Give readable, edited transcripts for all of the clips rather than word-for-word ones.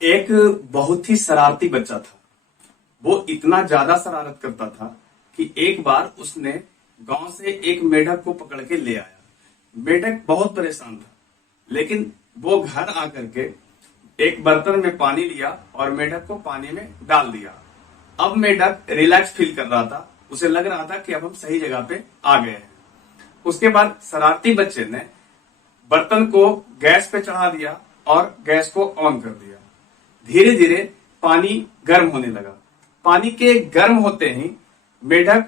एक बहुत ही शरारती बच्चा था। वो इतना ज्यादा शरारत करता था कि एक बार उसने गांव से एक मेढक को पकड़ के ले आया। मेढक बहुत परेशान था, लेकिन वो घर आकर के एक बर्तन में पानी लिया और मेढक को पानी में डाल दिया। अब मेढक रिलैक्स फील कर रहा था। उसे लग रहा था कि अब हम सही जगह पे आ गए हैं। उसके बाद शरारती बच्चे ने बर्तन को गैस पे चढ़ा दिया और गैस को ऑन कर दिया। धीरे धीरे पानी गर्म होने लगा। पानी के गर्म होते ही मेढक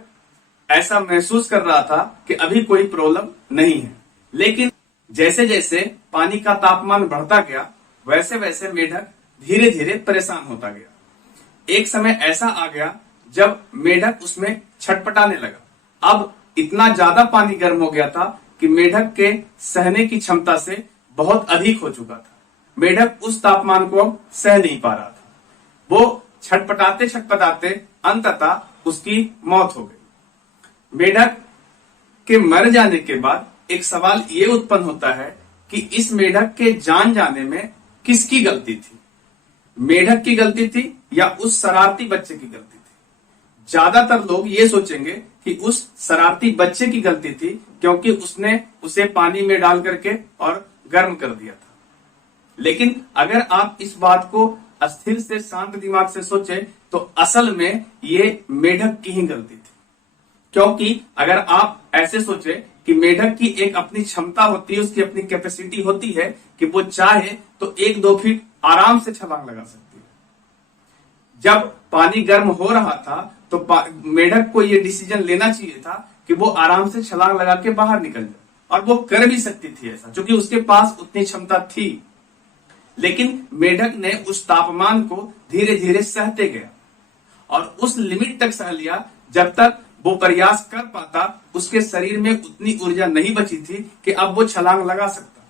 ऐसा महसूस कर रहा था कि अभी कोई प्रॉब्लम नहीं है, लेकिन जैसे जैसे पानी का तापमान बढ़ता गया वैसे वैसे मेढक धीरे धीरे परेशान होता गया। एक समय ऐसा आ गया जब मेढक उसमें छटपटाने लगा। अब इतना ज्यादा पानी गर्म हो गया था कि मेढक के सहने की क्षमता से बहुत अधिक हो चुका था। मेढक उस तापमान को सह नहीं पा रहा था। वो छटपटाते छटपटाते अंततः उसकी मौत हो गई। मेढक के मर जाने के बाद एक सवाल ये उत्पन्न होता है कि इस मेढक के जान जाने में किसकी गलती थी? मेढक की गलती थी या उस शरारती बच्चे की गलती थी? ज्यादातर लोग ये सोचेंगे कि उस शरारती बच्चे की गलती थी, क्योंकि उसने उसे पानी में डाल करके और गर्म कर दिया था। लेकिन अगर आप इस बात को अस्थिर से शांत दिमाग से सोचे तो असल में ये मेढक की ही गलती थी। क्योंकि अगर आप ऐसे सोचे कि मेढक की एक अपनी क्षमता होती है, उसकी अपनी कैपेसिटी होती है कि वो चाहे तो 1-2 फीट आराम से छलांग लगा सकती है। जब पानी गर्म हो रहा था तो मेढक को ये डिसीजन लेना चाहिए था कि वो आराम से छलांग लगा के बाहर निकल जाए, और वो कर भी सकती थी ऐसा, क्योंकि उसके पास उतनी क्षमता थी। लेकिन मेढक ने उस तापमान को धीरे धीरे सहते गया और उस लिमिट तक सह लिया जब तक वो प्रयास कर पाता। उसके शरीर में उतनी ऊर्जा नहीं बची थी कि अब वो छलांग लगा सकता।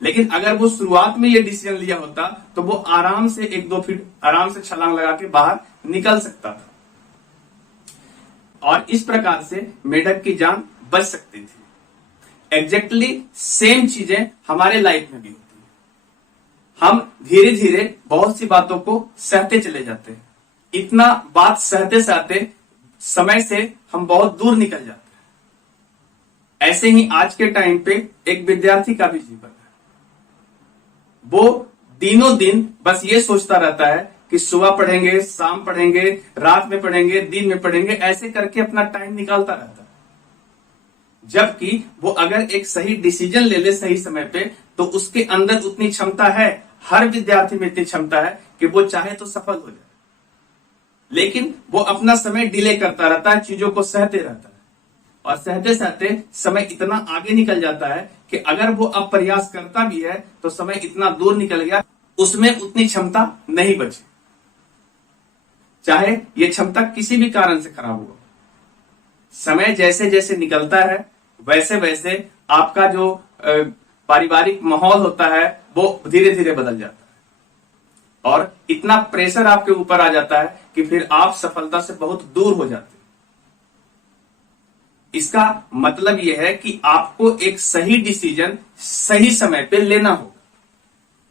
लेकिन अगर वो शुरुआत में ये डिसीजन लिया होता तो वो आराम से 1-2 फीट आराम से छलांग लगा के बाहर निकल सकता था, और इस प्रकार से मेढक की जान बच सकती थी। एग्जैक्टली सेम चीजें हमारे लाइफ में भी होती है। हम धीरे धीरे बहुत सी बातों को सहते चले जाते हैं। इतना बात सहते सहते समय से हम बहुत दूर निकल जाते हैं। ऐसे ही आज के टाइम पे एक विद्यार्थी का भी जीवन है। वो दिनों दिन बस ये सोचता रहता है कि सुबह पढ़ेंगे, शाम पढ़ेंगे, रात में पढ़ेंगे, दिन में पढ़ेंगे, ऐसे करके अपना टाइम निकालता रहता है। जबकि वो अगर एक सही डिसीजन ले ले सही समय पे तो उसके अंदर उतनी क्षमता है, हर विद्यार्थी में इतनी क्षमता है कि वो चाहे तो सफल हो जाए। लेकिन वो अपना समय डिले करता रहता है, चीजों को सहते रहता है, और सहते सहते समय इतना आगे निकल जाता है कि अगर वो अब प्रयास करता भी है तो समय इतना दूर निकल गया, उसमें उतनी क्षमता नहीं बची, चाहे ये क्षमता किसी भी कारण से खराब हुआ। समय जैसे जैसे निकलता है वैसे वैसे आपका जो पारिवारिक माहौल होता है वो धीरे धीरे बदल जाता है, और इतना प्रेशर आपके ऊपर आ जाता है कि फिर आप सफलता से बहुत दूर हो जाते हैं। इसका मतलब यह है कि आपको एक सही डिसीजन सही समय पे लेना होगा।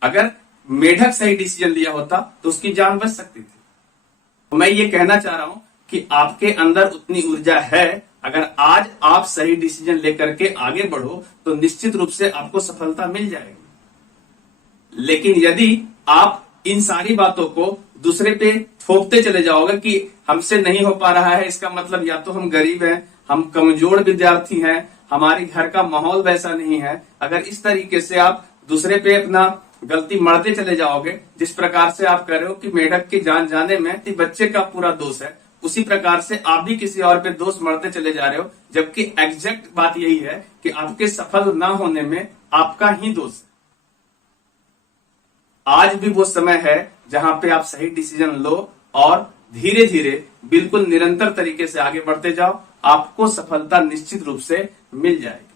अगर मेढक सही डिसीजन लिया होता तो उसकी जान बच सकती थी। मैं ये कहना चाह रहा हूं कि आपके अंदर उतनी ऊर्जा है। अगर आज आप सही डिसीजन लेकर के आगे बढ़ो तो निश्चित रूप से आपको सफलता मिल जाएगी। लेकिन यदि आप इन सारी बातों को दूसरे पे थोपते चले जाओगे कि हमसे नहीं हो पा रहा है, इसका मतलब या तो हम गरीब हैं, हम कमजोर विद्यार्थी हैं, हमारे घर का माहौल वैसा नहीं है, अगर इस तरीके से आप दूसरे पे अपना गलती मढ़ते चले जाओगे, जिस प्रकार से आप कह रहे हो कि मेढक की जान जाने में बच्चे का पूरा दोष है, उसी प्रकार से आप भी किसी और पे दोष मढ़ते चले जा रहे हो, जबकि एग्जैक्ट बात यही है कि आपके सफल ना होने में आपका ही दोष है। आज भी वो समय है जहां पे आप सही डिसीजन लो और धीरे धीरे बिल्कुल निरंतर तरीके से आगे बढ़ते जाओ। आपको सफलता निश्चित रूप से मिल जाएगी।